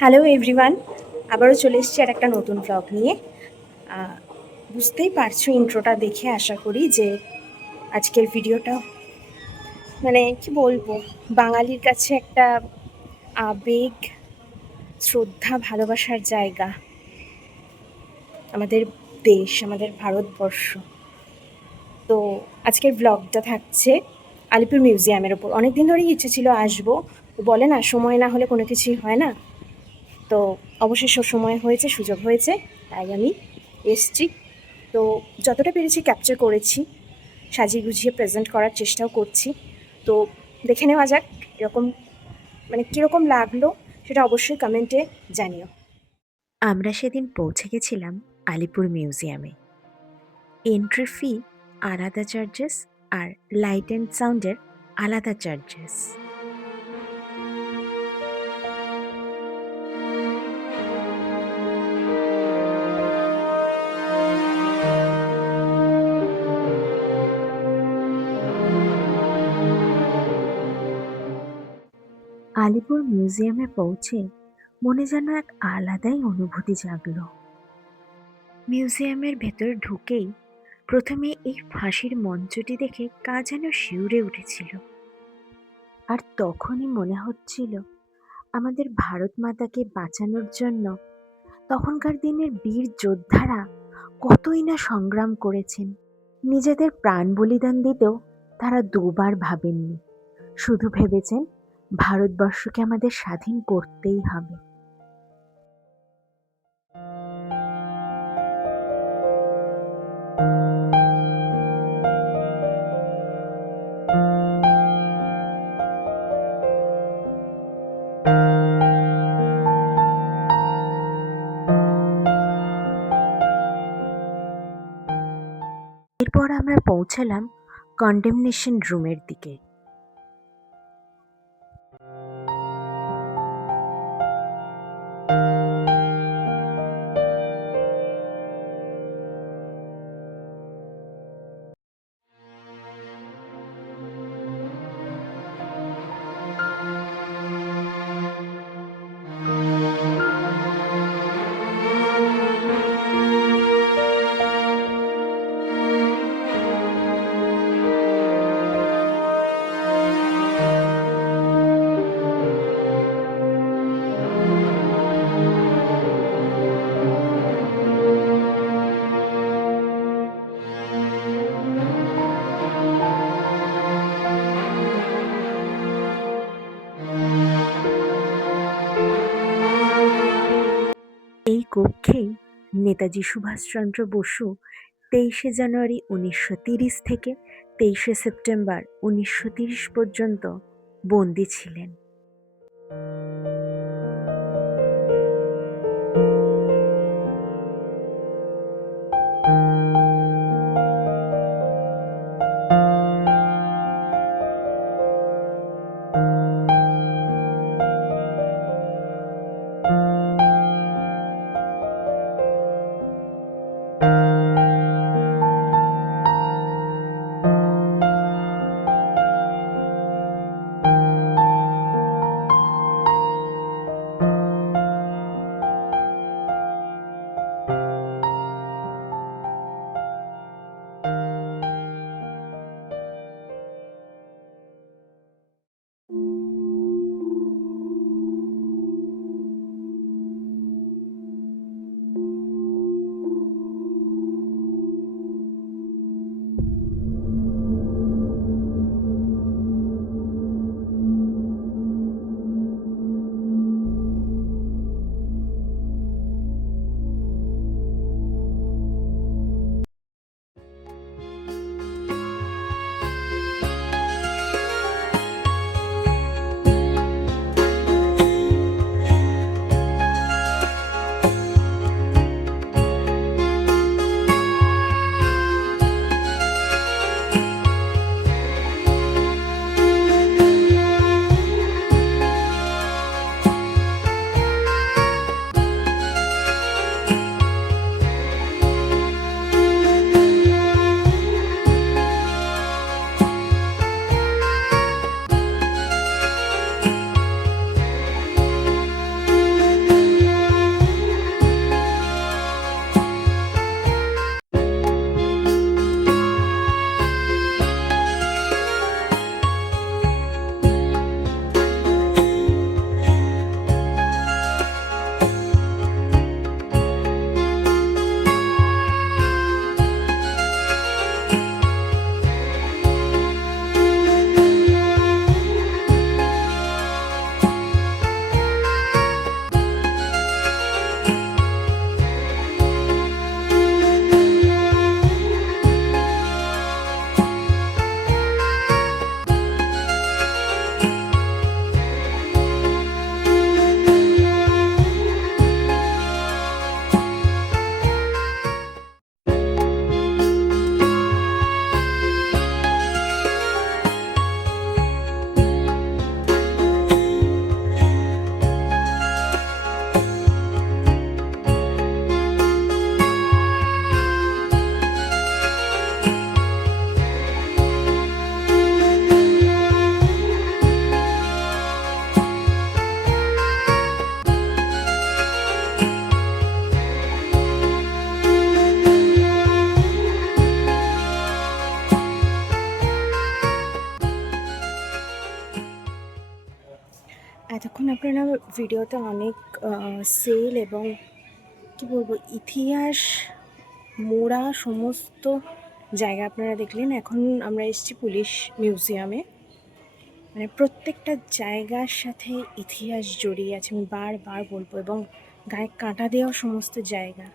Hello everyone, আবারও চলে এসেছি আর একটা নতুন ভ্লগ নিয়ে। বুঝতেই পারছো ইন্ট্রোটা দেখে, আশা করি যে আজকের ভিডিওটা মানে কি বলবো, বাঙালির কাছে একটা আবেগ, শ্রদ্ধা, ভালোবাসার জায়গা আমাদের দেশ, আমাদের ভারতবর্ষ। তো আজকের ব্লগটা থাকছে আলিপুর মিউজিয়ামের ওপর। অনেক দিন ধরেই ইচ্ছে ছিল আসবো, বলে না সময় না হলে কোনো কিছুই হয় না। তো অবশেষে সময় হয়েছে, সুযোগ হয়েছে, তাই আমি এসছি। তো যতটা পেরেছি ক্যাপচার করেছি, সাজিয়ে গুছিয়ে প্রেজেন্ট করার চেষ্টাও করছি। তো দেখে নেওয়া যাক এরকম মানে কীরকম লাগলো, সেটা অবশ্যই কমেন্টে জানিও। আমরা সেদিন পৌঁছে গেছিলাম আলিপুর মিউজিয়ামে। এন্ট্রি ফি আলাদা চার্জেস আর লাইট অ্যান্ড সাউন্ডের আলাদা চার্জেস। আলিপুর মিউজিয়ামে পৌঁছে মনে যেন এক আলাদাই অনুভূতি জাগলো। মিউজিয়ামের ভেতর ঢুকেই প্রথমে এই ফাঁসির মঞ্চটি দেখে গা যেন শিউরে উঠেছিল। আর তখনই মনে হচ্ছিল আমাদের ভারত মাতাকে বাঁচানোর জন্য তখনকার দিনের বীর যোদ্ধারা কতই না সংগ্রাম করেছেন। নিজেদের প্রাণ বলিদান দিতেও তারা দুবার ভাবেননি, শুধু ভেবেছেন ভারতবর্ষকে আমাদের স্বাধীন করতেই হবে। এরপর আমরা পৌঁছালাম কন্ডেমনেশন রুমের দিকে। এই কক্ষেই নেতাজি সুভাষচন্দ্র বসু 23শে জানুয়ারি 1930 থেকে 23শে সেপ্টেম্বর 1930 পর্যন্ত বন্দী ছিলেন। এতক্ষণ আপনারা ভিডিওতে অনেক সেল এবং কি বলবো ইতিহাস মোড়া সমস্ত জায়গা আপনারা দেখলেন। এখন আমরা এসেছি পুলিশ মিউজিয়ামে। মানে প্রত্যেকটা জায়গার সাথে ইতিহাস জড়িয়ে আছে, আমি বারবার বলবো, এবং গায়ে কাঁটা দেওয়া সমস্ত জায়গা।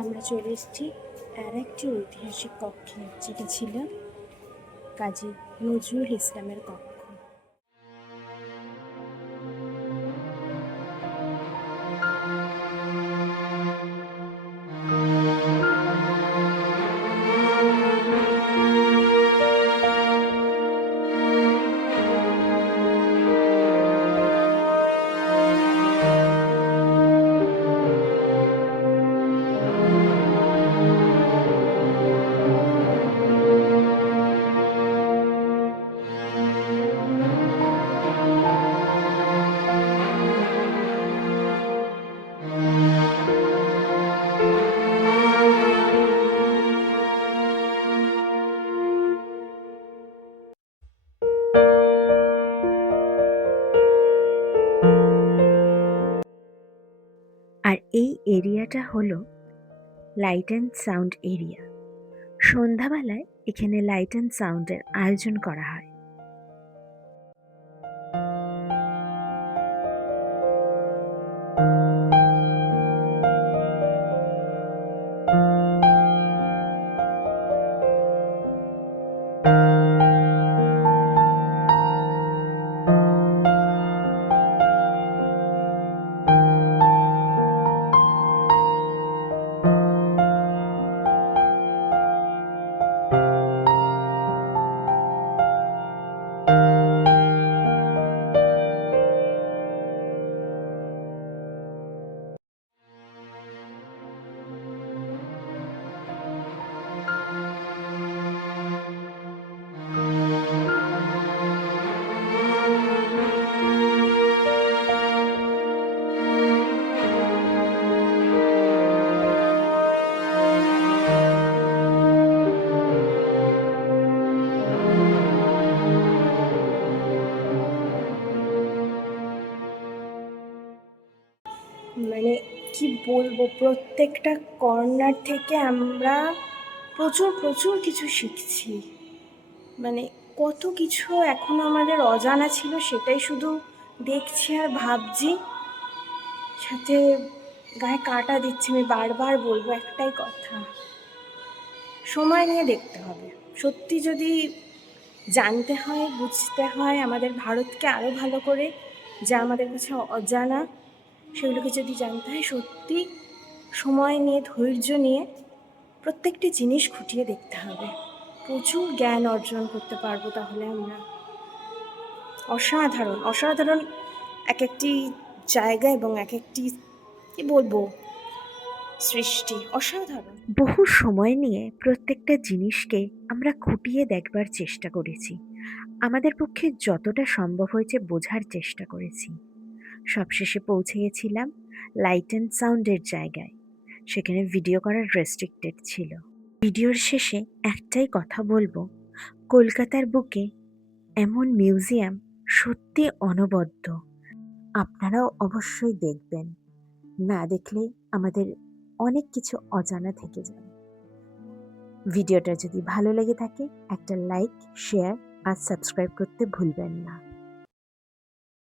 আমরা চলে এসেছি আর একটি ঐতিহাসিক কক্ষে, যেটা ছিল কাজী নজরুল ইসলামের কক্ষ। আর এই এরিয়াটা হলো লাইট অ্যান্ড সাউন্ড এরিয়া। সন্ধ্যাবেলায় এখানে লাইট অ্যান্ড সাউন্ডের আয়োজন করা হয়। মানে কি বলবো, প্রত্যেকটা কর্নার থেকে আমরা প্রচুর প্রচুর কিছু শিখছি। মানে কত কিছু এখনো আমাদের অজানা ছিল, সেটাই শুধু দেখছি আর ভাবছি, সাথে গায়ে কাঁটা দিচ্ছে। আমি বারবার বলবো একটাই কথা, সময় নিয়ে দেখতে হবে। সত্যি যদি জানতে হয়, বুঝতে হয় আমাদের ভারতকে আরও ভালো করে, যা আমাদের কাছে অজানা সেগুলোকে যদি জানতে হয়, সত্যি সময় নিয়ে ধৈর্য নিয়ে প্রত্যেকটি জিনিস খুঁটিয়ে দেখতে হবে। প্রচুর জ্ঞান অর্জন করতে পারবো তাহলে আমরা। অসাধারণ অসাধারণ এক একটি জায়গা এবং এক একটি কি বলবো সৃষ্টি, অসাধারণ। বহু সময় নিয়ে প্রত্যেকটা জিনিসকে আমরা খুঁটিয়ে দেখবার চেষ্টা করেছি। আমাদের পক্ষে যতটা সম্ভব হয়েছে বোঝার চেষ্টা করেছি। সবশেষে পৌঁছে গেছিলাম লাইট অ্যান্ড সাউন্ডের জায়গায়। সেখানে ভিডিও করা রেস্ট্রিক্টেড ছিল। ভিডিওর শেষে একটাই কথা বলবো, কলকাতার বুকে এমন মিউজিয়াম সত্যি অনবদ্য। আপনারাও অবশ্যই দেখবেন। না দেখলে আমাদের অনেক কিছু অজানা থেকে যাবে। ভিডিওটা যদি ভালো লেগে থাকে একটা লাইক, শেয়ার আর সাবস্ক্রাইব করতে ভুলবেন না।